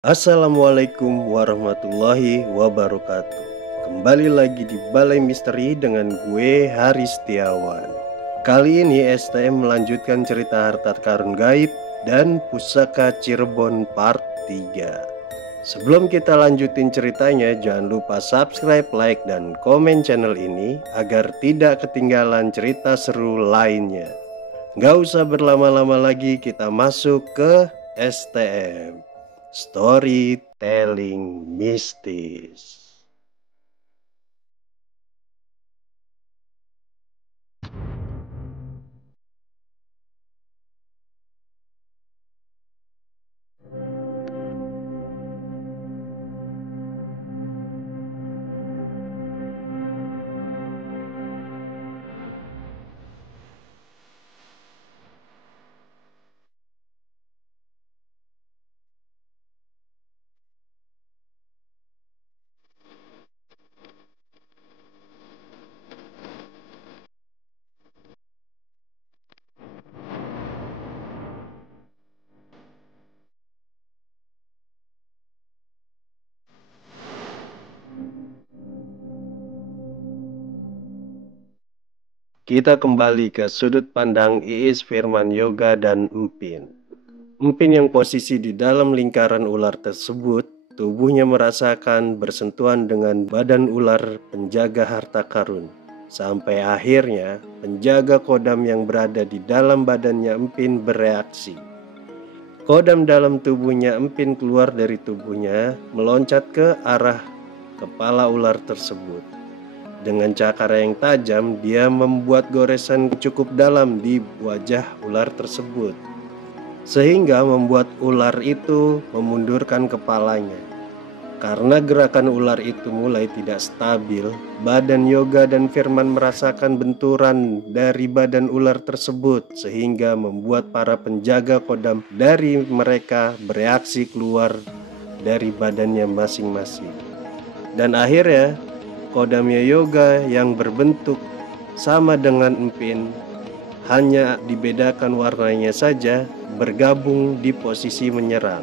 Assalamualaikum warahmatullahi wabarakatuh. Kembali lagi di Balai Misteri dengan gue Hari Setiawan. Kali ini STM melanjutkan cerita harta karun gaib dan pusaka Cirebon part 3. Sebelum kita lanjutin ceritanya, jangan lupa subscribe, like, dan komen channel ini agar tidak ketinggalan cerita seru lainnya. Gak usah berlama-lama lagi, kita masuk ke STM. Storytelling mistis. Kita kembali ke sudut pandang Iis, Firman, Yoga, dan Empin. Empin yang posisi di dalam lingkaran ular tersebut, tubuhnya merasakan bersentuhan dengan badan ular penjaga harta karun. Sampai akhirnya penjaga kodam yang berada di dalam badannya Empin bereaksi. Kodam dalam tubuhnya Empin keluar dari tubuhnya, meloncat ke arah kepala ular tersebut. Dengan cakar yang tajam, dia membuat goresan cukup dalam di wajah ular tersebut, sehingga membuat ular itu memundurkan kepalanya. Karena gerakan ular itu mulai tidak stabil, badan Yoga dan Firman merasakan benturan dari badan ular tersebut, sehingga membuat para penjaga kodam dari mereka bereaksi keluar dari badannya masing-masing. Dan akhirnya kodamnya Yoga yang berbentuk sama dengan Empin, hanya dibedakan warnanya saja, bergabung di posisi menyerang.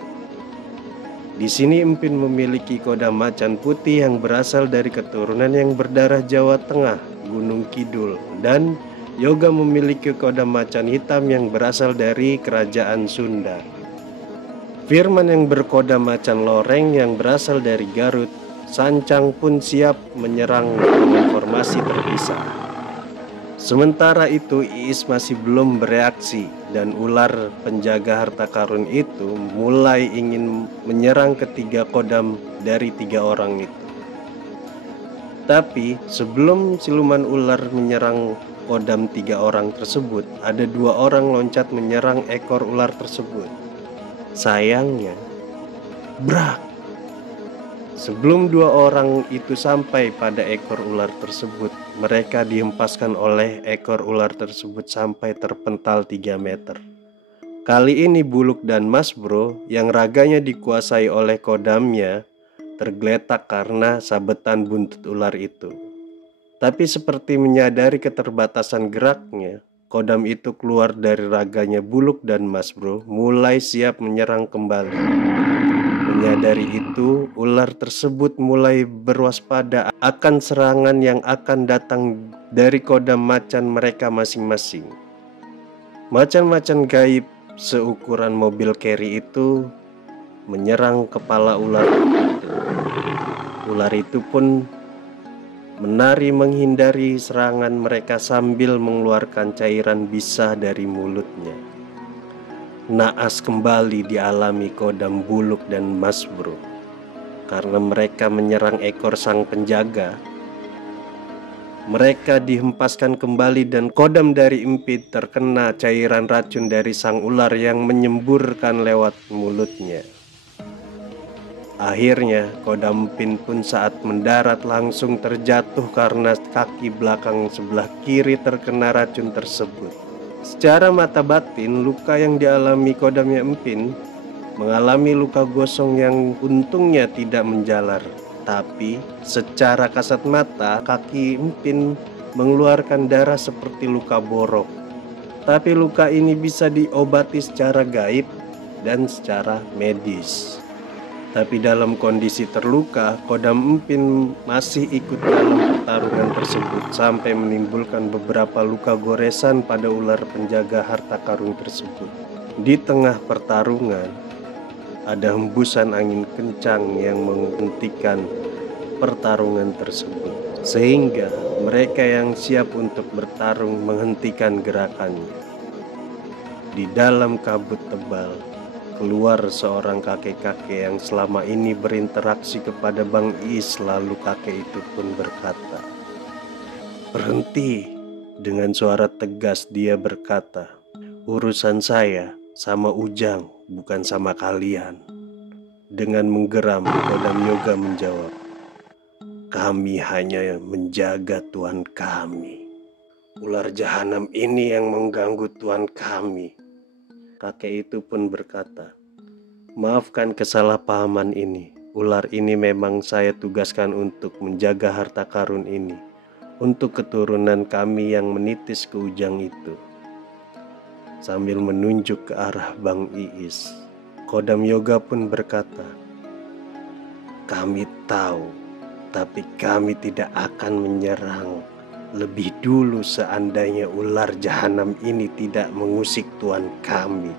Di sini Empin memiliki kodam macan putih yang berasal dari keturunan yang berdarah Jawa Tengah, Gunung Kidul, dan Yoga memiliki kodam macan hitam yang berasal dari Kerajaan Sunda. Firman yang berkodam macan loreng yang berasal dari Garut, Sancang pun siap menyerang dengan formasi terpisah. Sementara itu Iis masih belum bereaksi dan ular penjaga harta karun itu mulai ingin menyerang ketiga kodam dari 3 orang itu. Tapi sebelum siluman ular menyerang kodam 3 orang tersebut, ada 2 orang loncat menyerang ekor ular tersebut. Sayangnya, brak! Sebelum 2 orang itu sampai pada ekor ular tersebut, mereka dihempaskan oleh ekor ular tersebut sampai terpental 3 meter. Kali ini Buluk dan Mas Bro yang raganya dikuasai oleh kodamnya tergeletak karena sabetan buntut ular itu. Tapi seperti menyadari keterbatasan geraknya, kodam itu keluar dari raganya Buluk dan Mas Bro, mulai siap menyerang kembali. Menyadari itu, ular tersebut mulai berwaspada akan serangan yang akan datang dari kodam macan mereka masing-masing. Macan-macan gaib seukuran mobil carry itu menyerang kepala ular itu. Ular itu pun menari menghindari serangan mereka sambil mengeluarkan cairan bisa dari mulutnya. Naas kembali dialami kodam Buluk dan Mas Bro karena mereka menyerang ekor sang penjaga. Mereka dihempaskan kembali dan kodam dari Empin terkena cairan racun dari sang ular yang menyemburkan lewat mulutnya. Akhirnya kodam Empin pun saat mendarat langsung terjatuh karena kaki belakang sebelah kiri terkena racun tersebut. Secara mata batin, luka yang dialami kodamnya Empin mengalami luka gosong yang untungnya tidak menjalar. Tapi secara kasat mata, kaki Empin mengeluarkan darah seperti luka borok. Tapi luka ini bisa diobati secara gaib dan secara medis. Tapi dalam kondisi terluka, Kodam Empin masih ikut dalam pertarungan tersebut sampai menimbulkan beberapa luka goresan pada ular penjaga harta karun tersebut. Di tengah pertarungan, ada hembusan angin kencang yang menghentikan pertarungan tersebut, sehingga mereka yang siap untuk bertarung menghentikan gerakannya. Di dalam kabut tebal, keluar seorang kakek-kakek yang selama ini berinteraksi kepada Bang Iis. Lalu kakek itu pun berkata, "Berhenti." Dengan suara tegas dia berkata, "Urusan saya sama Ujang, bukan sama kalian." Dengan menggeram, Kodam Yoga menjawab, "Kami hanya menjaga tuan kami. Ular jahanam ini yang mengganggu tuan kami." Kakek itu pun berkata, "Maafkan kesalahpahaman ini. Ular ini memang saya tugaskan untuk menjaga harta karun ini, untuk keturunan kami yang menitis ke Ujang itu." Sambil menunjuk ke arah Bang Iis, Kodam Yoga pun berkata, "Kami tahu, tapi kami tidak akan menyerang lebih dulu seandainya ular jahanam ini tidak mengusik tuan kami."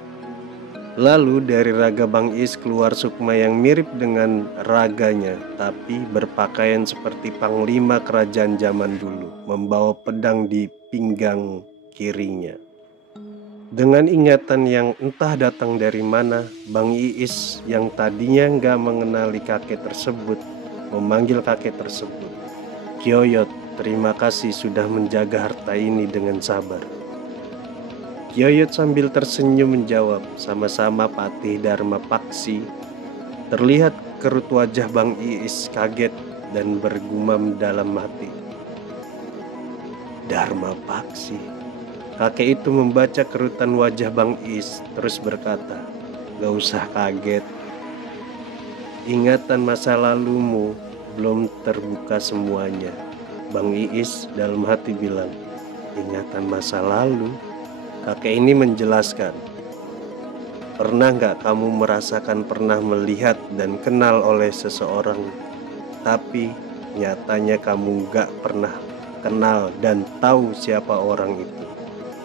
Lalu dari raga Bang Iis keluar sukma yang mirip dengan raganya, tapi berpakaian seperti panglima kerajaan zaman dulu, membawa pedang di pinggang kirinya. Dengan ingatan yang entah datang dari mana, Bang Iis yang tadinya nggak mengenali kakek tersebut, memanggil kakek tersebut, "Kyoyot, terima kasih sudah menjaga harta ini dengan sabar." Kyoyot sambil tersenyum menjawab, "Sama-sama Patih Dharma Paksi." Terlihat kerut wajah Bang Iis kaget dan bergumam dalam hati, "Dharma Paksi." Kakek itu membaca kerutan wajah Bang Iis, terus berkata, "Gak usah kaget. Ingatan masa lalumu belum terbuka semuanya." Bang Iis dalam hati bilang, "Ingatan masa lalu?" Kakek ini menjelaskan, "Pernah gak kamu merasakan pernah melihat dan kenal oleh seseorang, tapi nyatanya kamu gak pernah kenal dan tahu siapa orang itu?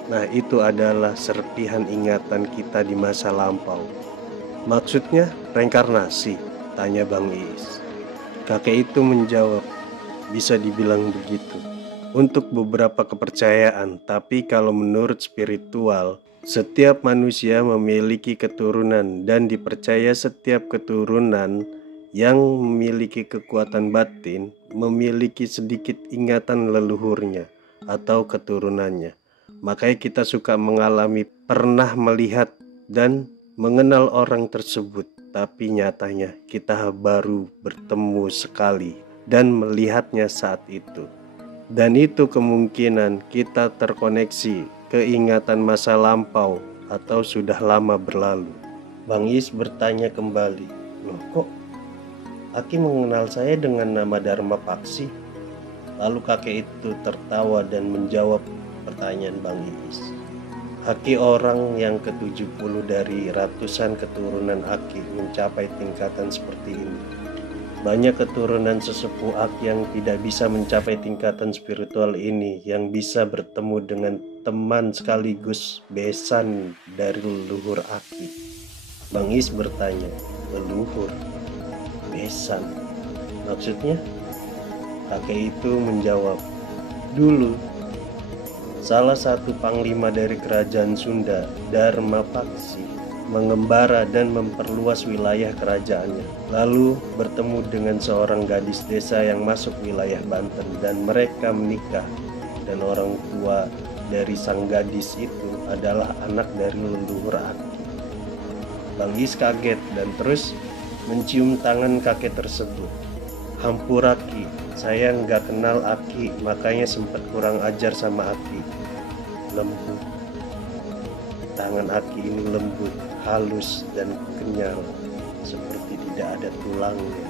Nah, itu adalah serpihan ingatan kita di masa lampau." "Maksudnya reinkarnasi?" tanya Bang Iis. Kakek itu menjawab, "Bisa dibilang begitu untuk beberapa kepercayaan, tapi kalau menurut spiritual, setiap manusia memiliki keturunan dan dipercaya setiap keturunan yang memiliki kekuatan batin memiliki sedikit ingatan leluhurnya atau keturunannya. Makanya kita suka mengalami pernah melihat dan mengenal orang tersebut, tapi nyatanya kita baru bertemu sekali dan melihatnya saat itu. Dan itu kemungkinan kita terkoneksi ke ingatan masa lampau atau sudah lama berlalu." Bang Iis bertanya kembali, "Loh, kok Aki mengenal saya dengan nama Dharma Paksi?" Lalu kakek itu tertawa dan menjawab pertanyaan Bang Iis. "Aki orang yang ke-70 dari ratusan keturunan Aki mencapai tingkatan seperti ini. Banyak keturunan sesepuh Aki yang tidak bisa mencapai tingkatan spiritual ini, yang bisa bertemu dengan teman sekaligus besan dari leluhur Aki." Bang Iis bertanya, "Leluhur? Besan? Maksudnya?" Kakek itu menjawab, "Dulu salah satu panglima dari kerajaan Sunda, Dharma Paksi, mengembara dan memperluas wilayah kerajaannya. Lalu bertemu dengan seorang gadis desa yang masuk wilayah Banten dan mereka menikah. Dan orang tua dari sang gadis itu adalah anak dari leluhur Aki." Bang Iis kaget dan terus mencium tangan kakek tersebut. "Hampur Aki, saya nggak kenal Aki, makanya sempat kurang ajar sama Aki." Lembut. Tangan Aki ini lembut, halus dan kenyal, seperti tidak ada tulangnya.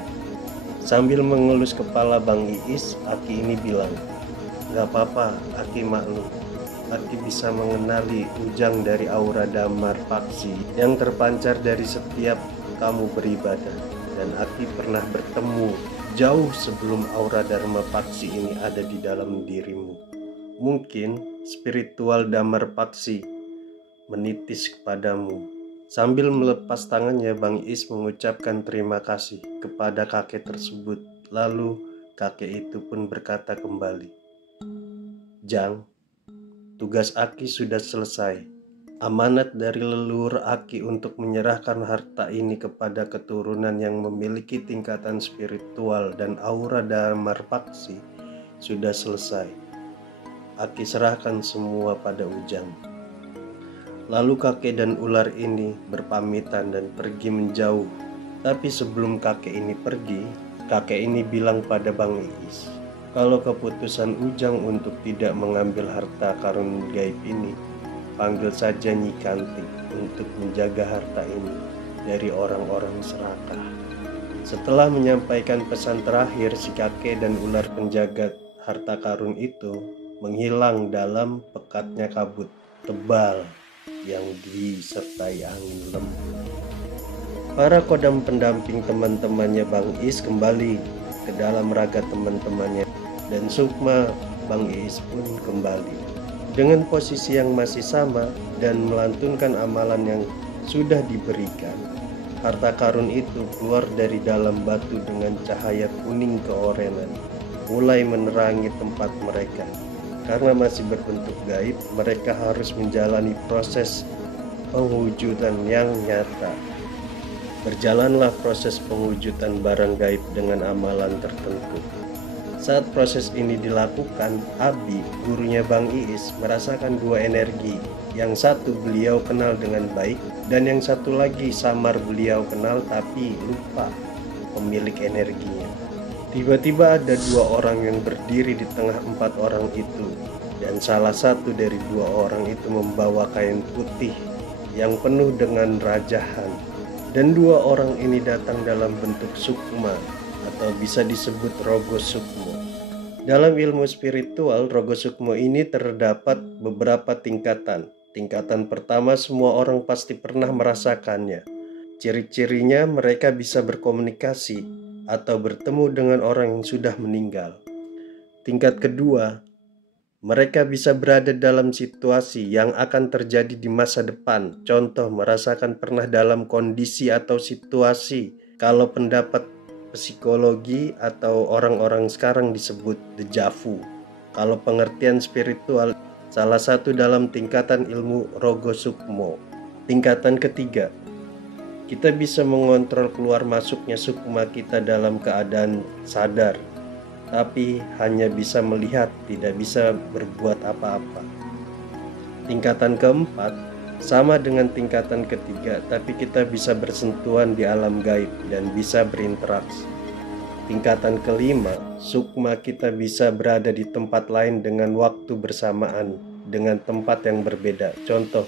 Sambil mengelus kepala Bang Iis, Aki ini bilang, "Gak apa-apa, Aki maklum. Aki bisa mengenali Ujang dari aura Damar Paksi yang terpancar dari setiap kamu beribadah. dan Aki pernah bertemu jauh sebelum aura Dharma Paksi ini ada di dalam dirimu. Mungkin spiritual Damar Paksi menitis kepadamu. Sambil melepas tangannya, Bang Iis mengucapkan terima kasih kepada kakek tersebut. Lalu kakek itu pun berkata kembali, "Jang, tugas Aki sudah selesai. Amanat dari leluhur Aki untuk menyerahkan harta ini kepada keturunan yang memiliki tingkatan spiritual dan aura Damar Paksi sudah selesai. Aki serahkan semua pada Ujang." Lalu kakek dan ular ini berpamitan dan pergi menjauh. Tapi sebelum kakek ini pergi, kakek ini bilang pada Bang Iis, kalau keputusan Ujang untuk tidak mengambil harta karun gaib ini, panggil saja Nyi Kanti untuk menjaga harta ini dari orang-orang serakah. Setelah menyampaikan pesan terakhir, si kakek dan ular penjaga harta karun itu menghilang dalam pekatnya kabut tebal yang disertai angin lembut. Para kodam pendamping teman-temannya Bang Iis kembali ke dalam raga teman-temannya, dan sukma Bang Iis pun kembali dengan posisi yang masih sama dan melantunkan amalan yang sudah diberikan. Harta karun itu keluar dari dalam batu dengan cahaya kuning keorenan, mulai menerangi tempat mereka. Karena masih berbentuk gaib, mereka harus menjalani proses pengujudan yang nyata. Berjalanlah proses pengujudan barang gaib dengan amalan tertentu. Saat proses ini dilakukan, Abi, gurunya Bang Iis, merasakan dua energi. Yang satu beliau kenal dengan baik, dan yang satu lagi samar beliau kenal tapi lupa pemilik energinya. Tiba-tiba ada dua orang yang berdiri di tengah empat orang itu, dan salah satu dari dua orang itu membawa kain putih yang penuh dengan rajahan. Dan dua orang ini datang dalam bentuk sukma, atau bisa disebut rogo sukmo. Dalam ilmu spiritual, rogo sukmo ini terdapat beberapa tingkatan. Tingkatan pertama semua orang pasti pernah merasakannya. Ciri-cirinya mereka bisa berkomunikasi atau bertemu dengan orang yang sudah meninggal. Tingkat kedua, mereka bisa berada dalam situasi yang akan terjadi di masa depan. Contoh, merasakan pernah dalam kondisi atau situasi. Kalau pendapat psikologi atau orang-orang sekarang disebut deja vu. Kalau pengertian spiritual, salah satu dalam tingkatan ilmu rogo sukmo. Tingkatan ketiga, kita bisa mengontrol keluar masuknya sukma kita dalam keadaan sadar, tapi hanya bisa melihat, tidak bisa berbuat apa-apa. Tingkatan keempat sama dengan tingkatan ketiga, tapi kita bisa bersentuhan di alam gaib dan bisa berinteraksi. Tingkatan kelima, sukma kita bisa berada di tempat lain dengan waktu bersamaan, dengan tempat yang berbeda. Contoh,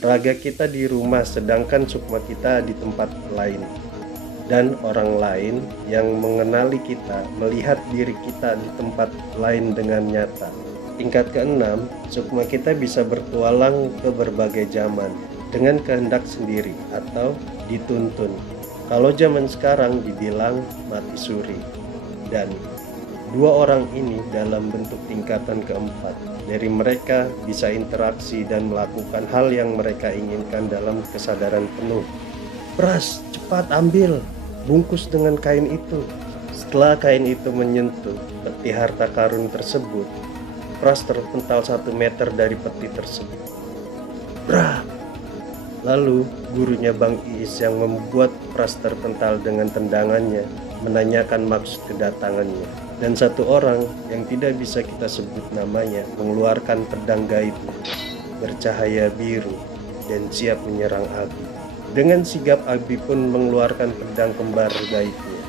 raga kita di rumah sedangkan sukma kita di tempat lain. Dan orang lain yang mengenali kita melihat diri kita di tempat lain dengan nyata. Tingkat keenam, sukma kita bisa bertualang ke berbagai zaman dengan kehendak sendiri atau dituntun. Kalau zaman sekarang dibilang mati suri. Dan dua orang ini dalam bentuk tingkatan keempat. Dari mereka bisa interaksi dan melakukan hal yang mereka inginkan dalam kesadaran penuh. Pras, cepat ambil, bungkus dengan kain itu. Setelah kain itu menyentuh peti harta karun tersebut, Pras terpental 1 meter dari peti tersebut. Brak! Lalu gurunya Bang Iis yang membuat Pras terpental dengan tendangannya menanyakan maksud kedatangannya. Dan satu orang yang tidak bisa kita sebut namanya mengeluarkan pedang gaib bercahaya biru dan siap menyerang Abi. Dengan sigap Abi pun mengeluarkan pedang kembar gaibnya.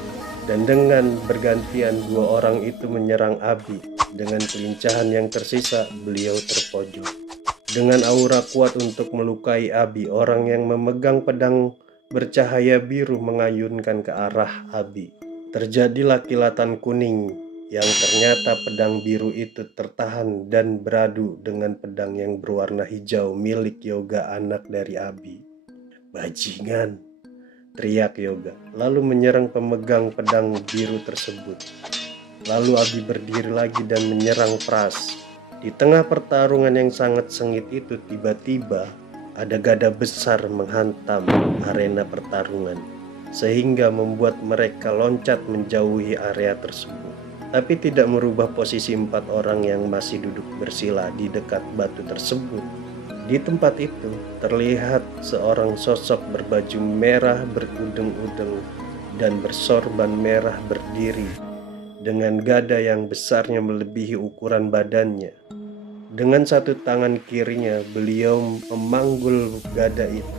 Dan dengan bergantian dua orang itu menyerang Abi. Dengan kelincahan yang tersisa, beliau terpojok. Dengan aura kuat untuk melukai Abi, orang yang memegang pedang bercahaya biru mengayunkan ke arah Abi. Terjadilah kilatan kuning yang ternyata pedang biru itu tertahan dan beradu dengan pedang yang berwarna hijau milik Yoga anak dari Abi. Bajingan, teriak Yoga, lalu menyerang pemegang pedang biru tersebut. Lalu Abi berdiri lagi dan menyerang Pras. Di tengah pertarungan yang sangat sengit itu, tiba-tiba ada gada besar menghantam arena pertarungan, sehingga membuat mereka loncat menjauhi area tersebut. Tapi tidak merubah posisi 4 orang yang masih duduk bersila di dekat batu tersebut. Di tempat itu terlihat seorang sosok berbaju merah berudeng-udeng dan bersorban merah berdiri dengan gada yang besarnya melebihi ukuran badannya. Dengan satu tangan kirinya beliau memanggul gada itu.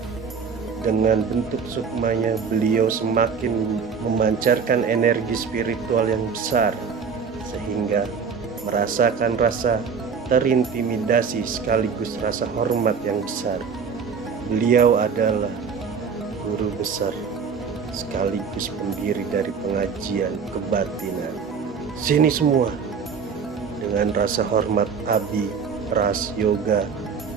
Dengan bentuk sukmanya beliau semakin memancarkan energi spiritual yang besar, sehingga merasakan rasa terintimidasi sekaligus rasa hormat yang besar. Beliau adalah guru besar sekaligus pendiri dari pengajian kebatinan. Sini semua. Dengan rasa hormat Abi, Pras, Yoga,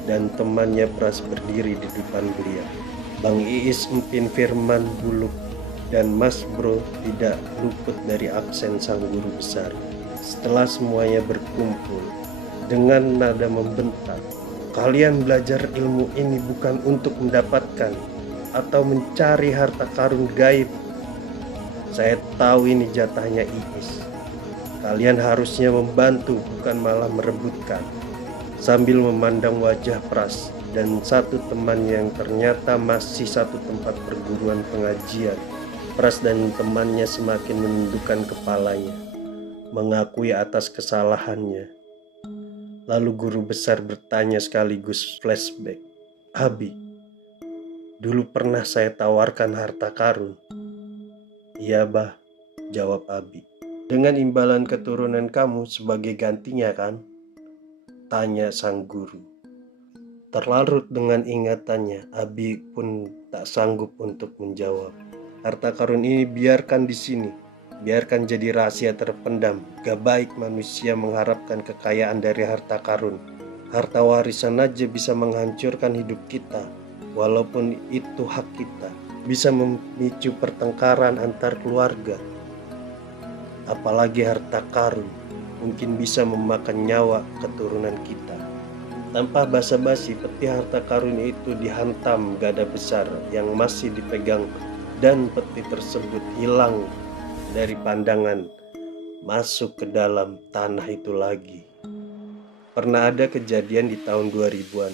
dan temannya Pras berdiri di depan beliau. Bang Iis, Empin, Firman, Buluk, dan Mas Bro tidak luput dari absen sang guru besar. Setelah semuanya berkumpul, dengan nada membentak, "Kalian belajar ilmu ini bukan untuk mendapatkan atau mencari harta karun gaib. Saya tahu ini jatahnya Iis. Kalian harusnya membantu, bukan malah merebutkan." Sambil memandang wajah Pras dan satu teman yang ternyata masih satu tempat perguruan pengajian, Pras dan temannya semakin menundukkan kepalanya, mengakui atas kesalahannya. Lalu guru besar bertanya sekaligus flashback, "Abi, dulu pernah saya tawarkan harta karun." "Iya, Bah," jawab Abi. "Dengan imbalan keturunan kamu sebagai gantinya kan?" tanya sang guru. Terlarut dengan ingatannya, Abi pun tak sanggup untuk menjawab. "Harta karun ini biarkan di sini. Biarkan jadi rahasia terpendam. Gak baik manusia mengharapkan kekayaan dari harta karun. Harta warisan aja bisa menghancurkan hidup kita, walaupun itu hak kita. Bisa memicu pertengkaran antar keluarga. Apalagi harta karun, mungkin bisa memakan nyawa keturunan kita." Tanpa basa-basi, peti harta karun itu dihantam gada besar yang masih dipegang, dan peti tersebut hilang dari pandangan, masuk ke dalam tanah itu lagi. Pernah ada kejadian di tahun 2000-an.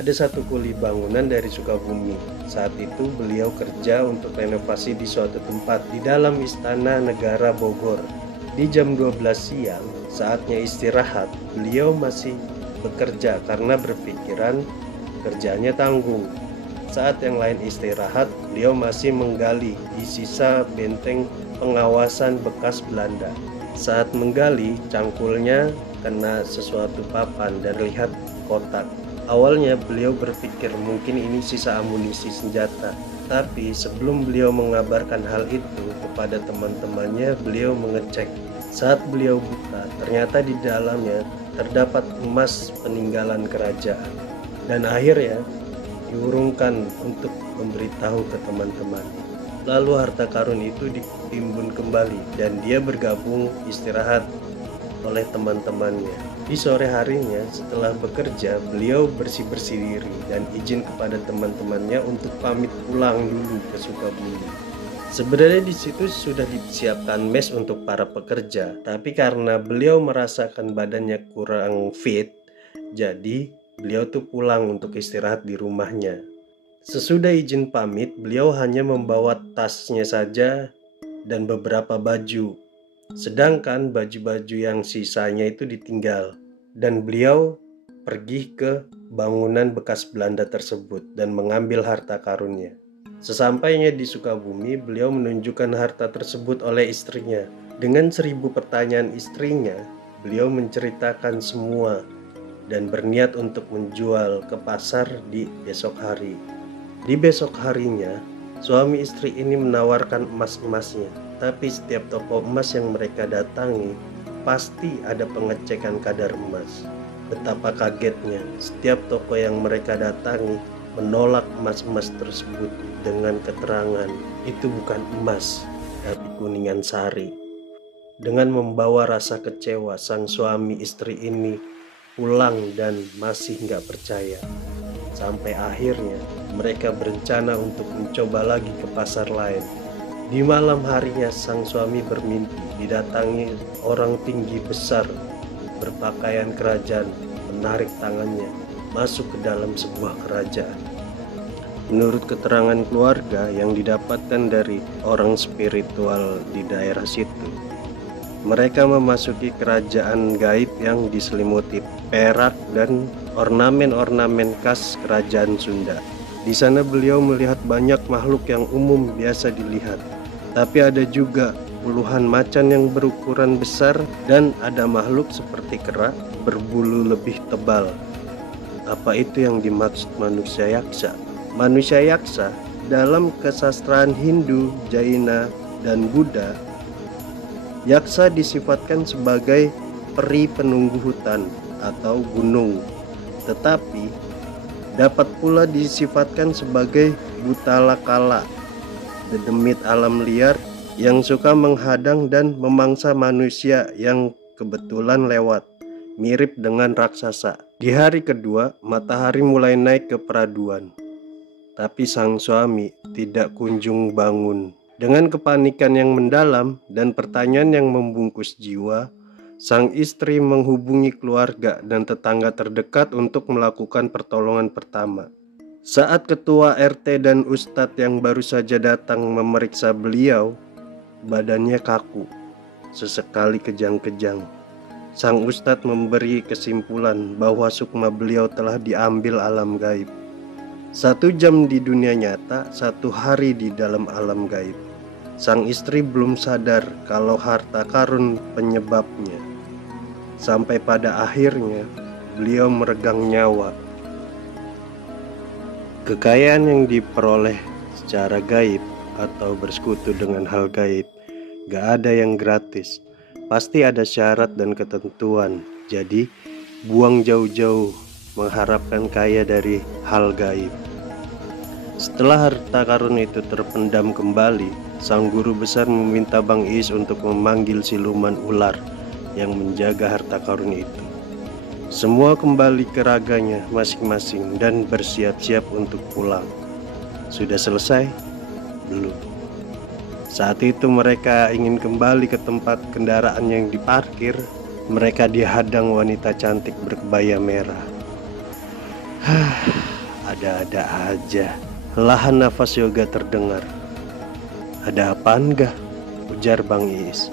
Ada satu kuli bangunan dari Sukabumi. Saat itu beliau kerja untuk renovasi di suatu tempat di dalam Istana Negara Bogor. Di jam 12 siang, saatnya istirahat, beliau masih bekerja karena berpikiran kerjanya tanggung. Saat yang lain istirahat, beliau masih menggali di sisa benteng pengawasan bekas Belanda. Saat menggali, cangkulnya kena sesuatu papan dan lihat kotak. Awalnya beliau berpikir mungkin ini sisa amunisi senjata. Tapi sebelum beliau mengabarkan hal itu kepada teman-temannya, beliau mengecek. Saat beliau buka, ternyata di dalamnya terdapat emas peninggalan kerajaan. Dan akhirnya diurungkan untuk memberitahu ke teman-teman. Lalu harta karun itu ditimbun kembali dan dia bergabung istirahat oleh teman-temannya. Di sore harinya setelah bekerja, beliau bersih-bersih diri dan izin kepada teman-temannya untuk pamit pulang dulu ke Sukabumi. Sebenarnya di situ sudah disiapkan mes untuk para pekerja, tapi karena beliau merasakan badannya kurang fit, jadi beliau tuh pulang untuk istirahat di rumahnya. Sesudah izin pamit, beliau hanya membawa tasnya saja dan beberapa baju. Sedangkan baju-baju yang sisanya itu ditinggal. Dan beliau pergi ke bangunan bekas Belanda tersebut dan mengambil harta karunnya. Sesampainya di Sukabumi, beliau menunjukkan harta tersebut oleh istrinya. Dengan 1000 pertanyaan istrinya, beliau menceritakan semua dan berniat untuk menjual ke pasar di besok hari. Di besok harinya, suami istri ini menawarkan emas-emasnya. Tapi setiap toko emas yang mereka datangi, pasti ada pengecekan kadar emas. Betapa kagetnya, setiap toko yang mereka datangi menolak emas-emas tersebut dengan keterangan itu bukan emas, tapi kuningan sari. Dengan membawa rasa kecewa, sang suami istri ini pulang dan masih nggak percaya. Sampai akhirnya mereka berencana untuk mencoba lagi ke pasar lain. Di malam harinya sang suami bermimpi didatangi orang tinggi besar berpakaian kerajaan, menarik tangannya masuk ke dalam sebuah kerajaan. Menurut keterangan keluarga yang didapatkan dari orang spiritual di daerah situ, mereka memasuki kerajaan gaib yang diselimuti perak dan ornamen-ornamen khas kerajaan Sunda. Di sana beliau melihat banyak makhluk yang umum biasa dilihat, tapi ada juga puluhan macan yang berukuran besar dan ada makhluk seperti kera berbulu lebih tebal. Apa itu yang dimaksud manusia yaksa? Manusia yaksa dalam kesastraan Hindu, Jaina, dan Buddha, yaksa disifatkan sebagai peri penunggu hutan atau gunung, tetapi dapat pula disifatkan sebagai butalakala, dedemit alam liar yang suka menghadang dan memangsa manusia yang kebetulan lewat, mirip dengan raksasa. Di hari kedua, matahari mulai naik ke peraduan, tapi sang suami tidak kunjung bangun. Dengan kepanikan yang mendalam dan pertanyaan yang membungkus jiwa, sang istri menghubungi keluarga dan tetangga terdekat untuk melakukan pertolongan pertama. Saat ketua RT dan ustadz yang baru saja datang memeriksa beliau, badannya kaku, sesekali kejang-kejang. Sang ustadz memberi kesimpulan bahwa sukma beliau telah diambil alam gaib. 1 jam di dunia nyata, 1 hari di dalam alam gaib. Sang istri belum sadar kalau harta karun penyebabnya. Sampai pada akhirnya beliau meregang nyawa. Kekayaan yang diperoleh secara gaib atau bersekutu dengan hal gaib gak ada yang gratis. Pasti ada syarat dan ketentuan. Jadi buang jauh-jauh mengharapkan kaya dari hal gaib. Setelah harta karun itu terpendam kembali, sang guru besar meminta Bang Iis untuk memanggil siluman ular yang menjaga harta karun itu. Semua kembali ke raganya masing-masing dan bersiap-siap untuk pulang. Sudah selesai? Belum. Saat itu mereka ingin kembali ke tempat kendaraan yang diparkir. Mereka dihadang wanita cantik berkebaya merah. Ada-ada aja. Helahan nafas Yoga terdengar. Ada apaan gak? Ujar Bang Iis.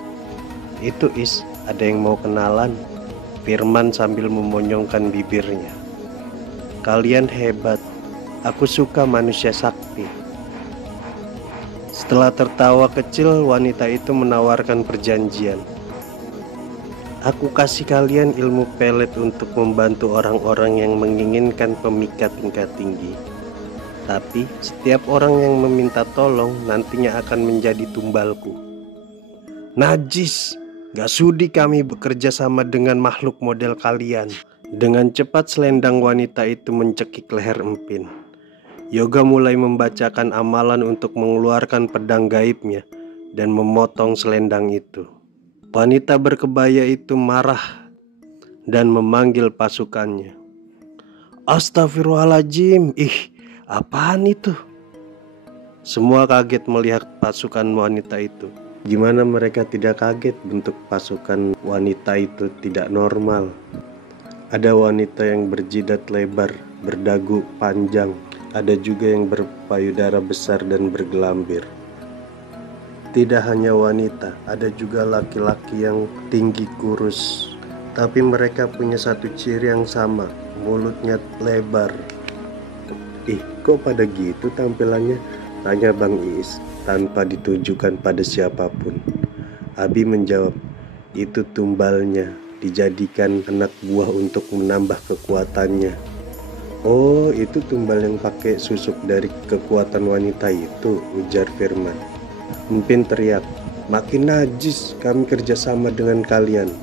Itu Is, ada yang mau kenalan, firman sambil memonyongkan bibirnya. Kalian hebat, aku suka manusia sakti. Setelah tertawa kecil, wanita itu menawarkan perjanjian. Aku kasih kalian ilmu pelet untuk membantu orang-orang yang menginginkan pemikat tingkat tinggi. Tapi setiap orang yang meminta tolong nantinya akan menjadi tumbalku. Najis, gak sudi kami bekerja sama dengan makhluk model kalian. Dengan cepat selendang wanita itu mencekik leher Empin. Yoga mulai membacakan amalan untuk mengeluarkan pedang gaibnya dan memotong selendang itu. Wanita berkebaya itu marah dan memanggil pasukannya. Astagfirullahaladzim, apaan itu? Semua kaget melihat pasukan wanita itu. Gimana mereka tidak kaget? Bentuk pasukan wanita itu tidak normal. Ada wanita yang berjidat lebar, berdagu panjang. Ada juga yang berpayudara besar dan bergelambir. Tidak hanya wanita, ada juga laki-laki yang tinggi kurus. Tapi mereka punya satu ciri yang sama, mulutnya lebar. Kok pada gitu tampilannya? Tanya Bang Iis tanpa ditujukan pada siapapun. Abi menjawab, itu tumbalnya, dijadikan anak buah untuk menambah kekuatannya. Oh, itu tumbal yang pakai susuk dari kekuatan wanita itu, ujar Firman. Empin teriak, makin najis, kami kerjasama dengan kalian.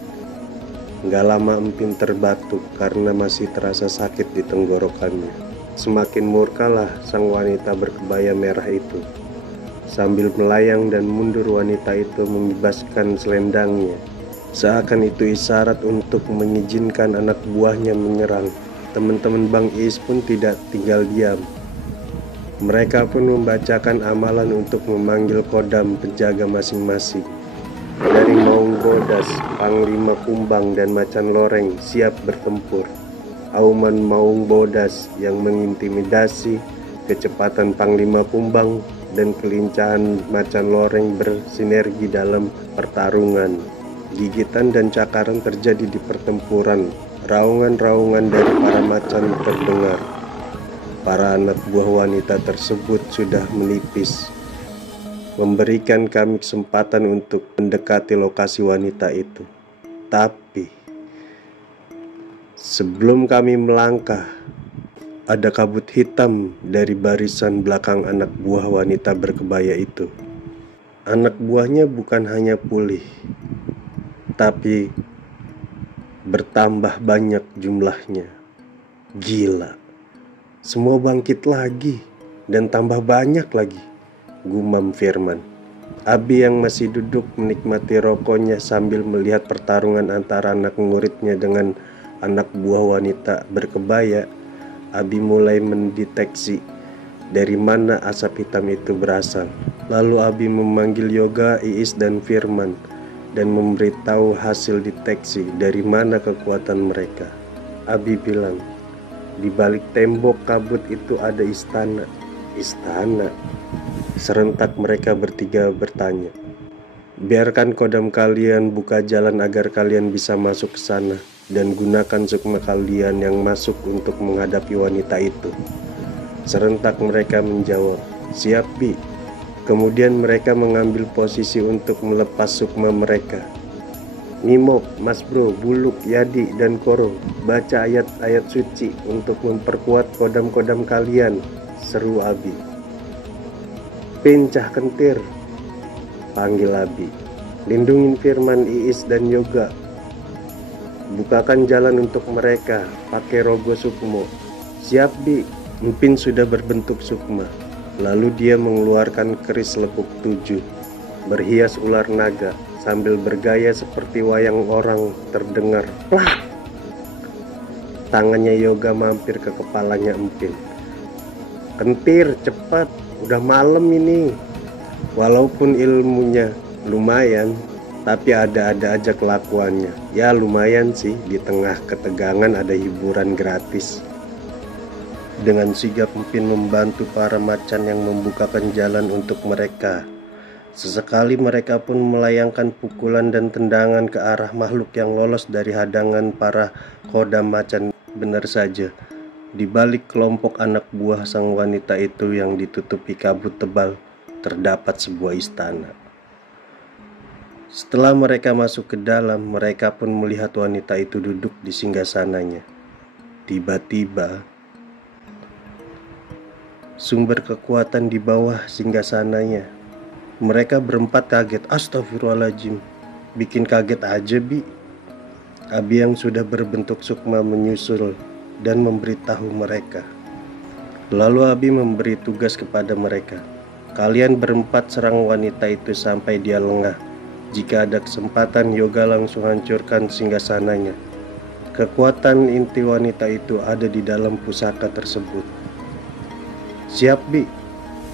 Gak lama Empin terbatuk karena masih terasa sakit di tenggorokannya. Semakin murkalah sang wanita berkebaya merah itu. Sambil melayang dan mundur, wanita itu mengibaskan selendangnya, seakan itu isyarat untuk mengizinkan anak buahnya menyerang. Teman-teman Bang Iis pun tidak tinggal diam. Mereka pun membacakan amalan untuk memanggil kodam penjaga masing-masing. Dari Maung Bodas, Panglima Kumbang dan Macan Loreng siap bertempur. Auman Maung Bodas yang mengintimidasi, kecepatan Panglima Kumbang dan kelincahan Macan Loreng bersinergi dalam pertarungan. Gigitan dan cakaran terjadi di pertempuran. Raungan-raungan dari para macan terdengar. Para anak buah wanita tersebut sudah menipis, memberikan kami kesempatan untuk mendekati lokasi wanita itu. Tapi sebelum kami melangkah, ada kabut hitam dari barisan belakang anak buah wanita berkebaya itu. Anak buahnya bukan hanya pulih, tapi bertambah banyak jumlahnya. Gila, semua bangkit lagi dan tambah banyak lagi, gumam Firman. Abi yang masih duduk menikmati rokoknya sambil melihat pertarungan antara anak muridnya dengan anak buah wanita berkebaya. Abi mulai mendeteksi dari mana asap hitam itu berasal. Lalu Abi memanggil Yoga, Iis dan Firman dan memberitahu hasil deteksi dari mana kekuatan mereka. Abi bilang, di balik tembok kabut itu ada istana. Istana? Serentak mereka bertiga bertanya. Biarkan kodam kalian buka jalan agar kalian bisa masuk ke sana, dan gunakan sukma kalian yang masuk untuk menghadapi wanita itu. Serentak mereka menjawab, siap Bi. Kemudian mereka mengambil posisi untuk melepas sukma mereka. Mimok, Mas Bro, Buluk, Yadi, dan Koro, baca ayat-ayat suci untuk memperkuat kodam-kodam kalian, seru Abi. Pincah kentir, panggil Abi. Lindungin Firman, Iis, dan Yoga. Bukakan jalan untuk mereka, pakai rogo sukmo. Siap Bi. Empin sudah berbentuk sukma. Lalu dia mengeluarkan keris lepuk 7, berhias ular naga, sambil bergaya seperti wayang orang terdengar plak. Tangannya Yoga mampir ke kepalanya Empin. Kentir, cepat, udah malam ini. Walaupun ilmunya lumayan, tapi ada-ada aja kelakuannya. Ya lumayan sih, di tengah ketegangan ada hiburan gratis. Dengan sigap Empin membantu para macan yang membukakan jalan untuk mereka. Sesekali mereka pun melayangkan pukulan dan tendangan ke arah makhluk yang lolos dari hadangan para kodam macan. Benar saja, di balik kelompok anak buah sang wanita itu yang ditutupi kabut tebal, terdapat sebuah istana. Setelah mereka masuk ke dalam, mereka pun melihat wanita itu duduk di singgasananya. Tiba-tiba, sumber kekuatan di bawah singgasananya. Mereka berempat kaget. Astagfirullahaladzim, bikin kaget aja Bi. Abi yang sudah berbentuk sukma menyusul dan memberitahu mereka. Lalu Abi memberi tugas kepada mereka. Kalian berempat serang wanita itu sampai dia lengah. Jika ada kesempatan, Yoga langsung hancurkan singgasananya. Kekuatan inti wanita itu ada di dalam pusaka tersebut. Siap Bi.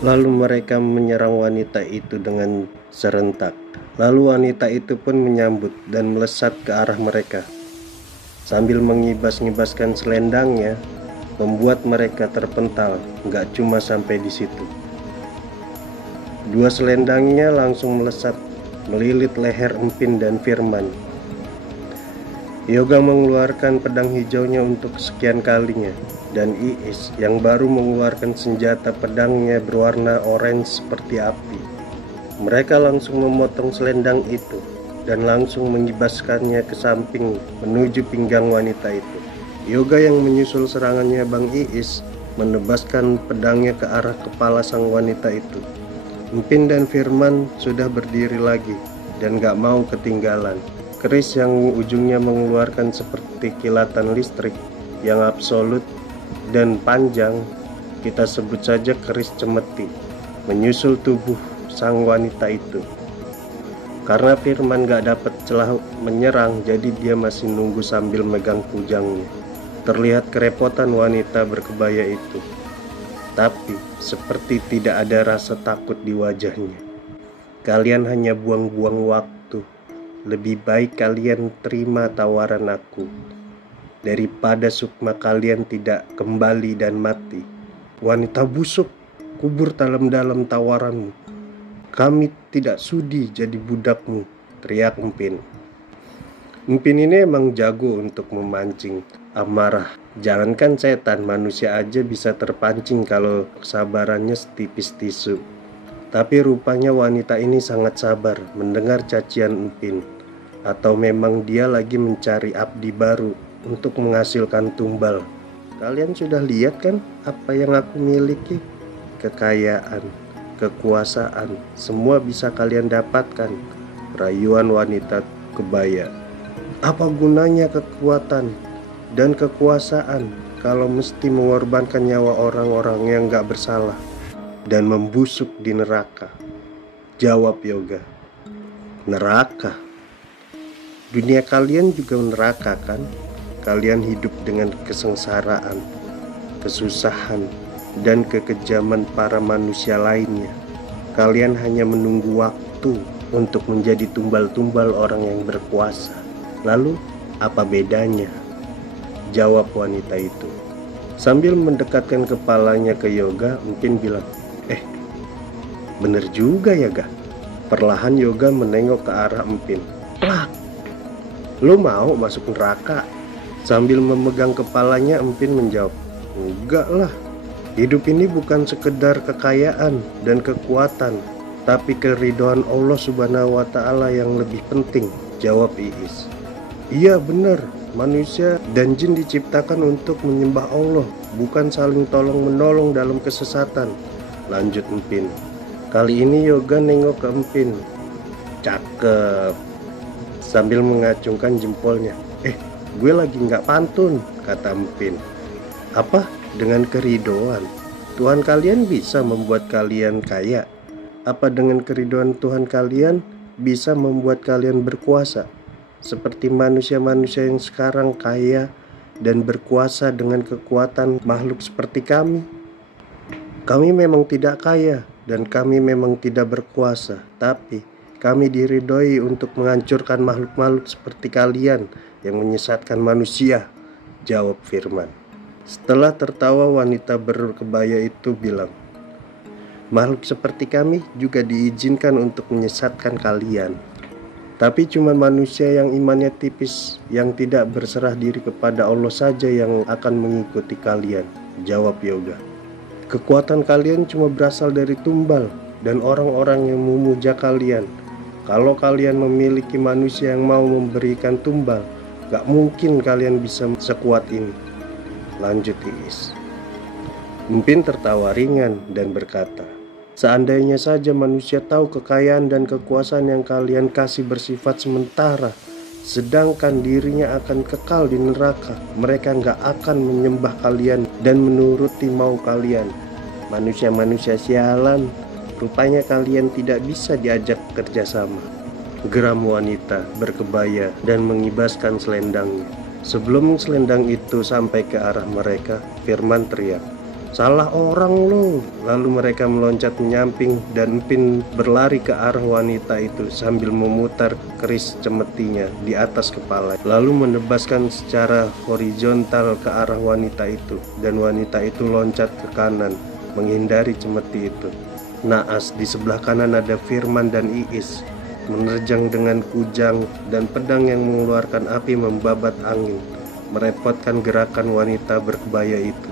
Lalu mereka menyerang wanita itu dengan serentak. Lalu wanita itu pun menyambut dan melesat ke arah mereka. Sambil mengibas-ngibaskan selendangnya, membuat mereka terpental. Gak cuma sampai di situ. Dua selendangnya langsung melesat, melilit leher Empin dan Firman. Yoga mengeluarkan pedang hijaunya untuk sekian kalinya, dan Iis yang baru mengeluarkan senjata pedangnya berwarna orange seperti api. Mereka langsung memotong selendang itu dan langsung mengibaskannya ke samping menuju pinggang wanita itu. Yoga yang menyusul serangannya Bang Iis menebaskan pedangnya ke arah kepala sang wanita itu. Empin dan Firman sudah berdiri lagi dan gak mau ketinggalan. Keris yang ujungnya mengeluarkan seperti kilatan listrik yang absolut dan panjang, kita sebut saja keris cemeti, menyusul tubuh sang wanita itu. Karena Firman gak dapat celah menyerang, jadi dia masih nunggu sambil megang kujangnya. Terlihat kerepotan wanita berkebaya itu, tapi seperti tidak ada rasa takut di wajahnya. Kalian hanya buang-buang waktu. Lebih baik kalian terima tawaran aku, daripada sukma kalian tidak kembali dan mati. Wanita busuk, kubur dalam-dalam tawaranmu. Kami tidak sudi jadi budakmu, teriak Empin. Empin ini emang jago untuk memancing amarah. Jangankan setan, manusia aja bisa terpancing kalau kesabarannya setipis tisu. Tapi rupanya wanita ini sangat sabar mendengar cacian Empin. Atau memang dia lagi mencari abdi baru untuk menghasilkan tumbal. Kalian sudah lihat kan apa yang aku miliki? Kekayaan, kekuasaan, semua bisa kalian dapatkan. Rayuan wanita kebaya. Apa gunanya kekuatan dan kekuasaan kalau mesti mengorbankan nyawa orang-orang yang gak bersalah dan membusuk di neraka? Jawab Yoga. Neraka? Dunia kalian juga neraka kan? Kalian hidup dengan kesengsaraan, kesusahan, dan kekejaman para manusia lainnya. Kalian hanya menunggu waktu untuk menjadi tumbal-tumbal orang yang berkuasa. Lalu, apa bedanya? Jawab wanita itu. Sambil mendekatkan kepalanya ke Yoga, Empin bilang, bener juga ya, Ga. Perlahan Yoga menengok ke arah Empin. Plak! Lo mau masuk neraka? Sambil memegang kepalanya, Empin menjawab, enggak lah. Hidup ini bukan sekedar kekayaan dan kekuatan, tapi keridhaan Allah Subhanahu wa Ta'ala yang lebih penting, jawab Iis. Iya benar, manusia dan jin diciptakan untuk menyembah Allah, bukan saling tolong-menolong dalam kesesatan, lanjut Empin. Kali ini Yoga nengok ke Empin. Cakep. Sambil mengacungkan jempolnya. Gue lagi nggak pantun, kata Empin. Apa? Dengan keridhaan Tuhan kalian bisa membuat kalian kaya? Apa dengan keridhaan Tuhan kalian bisa membuat kalian berkuasa? Seperti manusia-manusia yang sekarang kaya dan berkuasa dengan kekuatan makhluk seperti kami. Kami memang tidak kaya dan kami memang tidak berkuasa, tapi kami diridhoi untuk menghancurkan makhluk-makhluk seperti kalian yang menyesatkan manusia, jawab Firman. Setelah tertawa, wanita berkebaya itu bilang, makhluk seperti kami juga diizinkan untuk menyesatkan kalian. Tapi cuma manusia yang imannya tipis, yang tidak berserah diri kepada Allah saja yang akan mengikuti kalian, jawab Yoga. Kekuatan kalian cuma berasal dari tumbal dan orang-orang yang memuja kalian. Kalau kalian memiliki manusia yang mau memberikan tumbal, gak mungkin kalian bisa sekuat ini, lanjut Iis. Empin tertawa ringan dan berkata, seandainya saja manusia tahu kekayaan dan kekuasaan yang kalian kasih bersifat sementara, sedangkan dirinya akan kekal di neraka, mereka gak akan menyembah kalian dan menuruti mau kalian. Manusia-manusia sialan, rupanya kalian tidak bisa diajak kerjasama, geram wanita berkebaya dan mengibaskan selendangnya. Sebelum selendang itu sampai ke arah mereka, Firman teriak, salah orang lo. Lalu mereka meloncat menyamping dan Empin berlari ke arah wanita itu sambil memutar keris cemetinya di atas kepala, lalu menebaskan secara horizontal ke arah wanita itu, dan wanita itu loncat ke kanan menghindari cemeti itu. Naas di sebelah kanan ada Firman dan Iis menerjang dengan kujang dan pedang yang mengeluarkan api membabat angin, merepotkan gerakan wanita berkebaya itu.